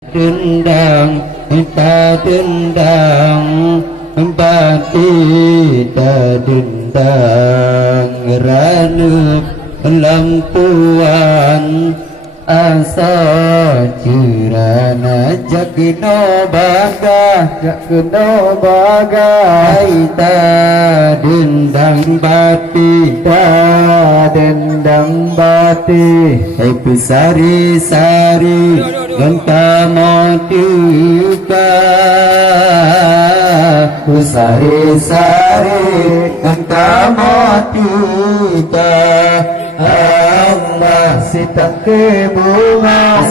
Dendang tak dendang bati tak dendang ranup lampuan asa cirana jakino bagai tak dendang bati hai pesari-sari ganta motika pesari-sari ganta motika Allah sitangke bunga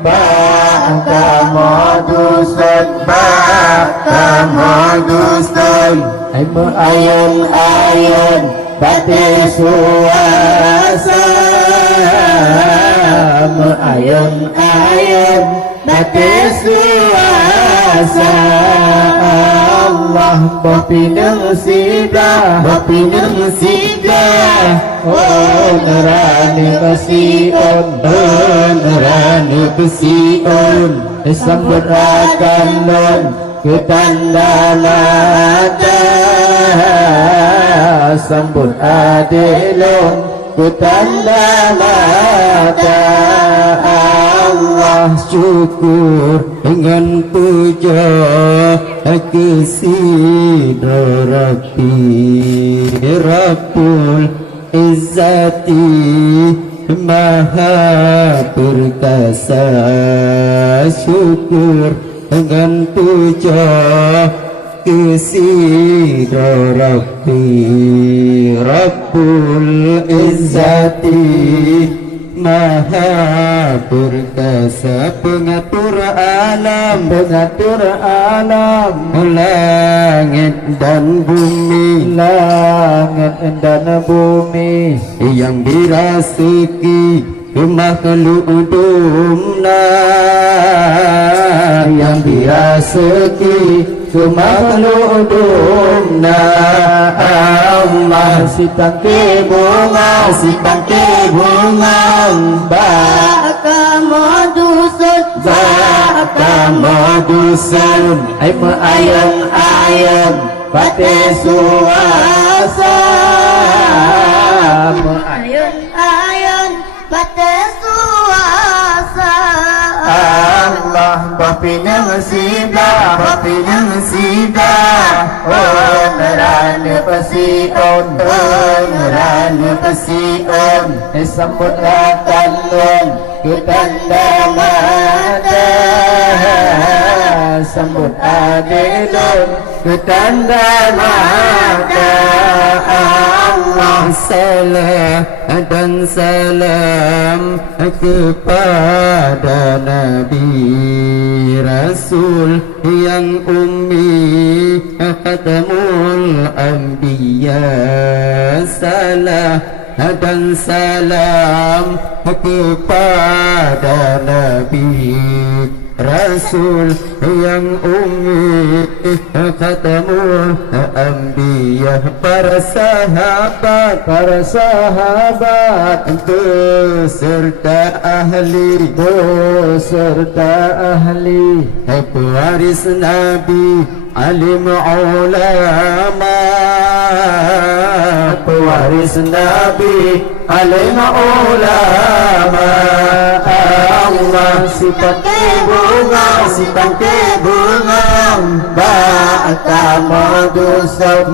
baka modusun ai meayon-ayon bate suasa meayon-ayon bate suasa Allah bapinang sida oh nerani besion sambut akan non ketandalata sambut adelon ketandalata Allah syukur dengan puja kesidra Rabbul Izzati Maha perkasa syukur dengan puja kesidra Rabbul Izzati Maha perkasa pengatur alam langit dan bumi yang dirasuki makhluk domna yang dirasuki makhluk domna Allah sitangke bunga baka modusun ai meayon-ayon bate suasa Ayun-ayun bate suasa Allah bapinang sida oh nerane pesion sambut akan non ketandalata sambut adelon ketandalata Allah salam dan salam kepada Nabi Rasul yang ummi khatamul anbiya salam dan salam kepada Nabi Rasul yang ummi khatamul anbiya para sahabat beserta ahli pewaris Nabi alim ulama Allah sitangke bunga baka modusun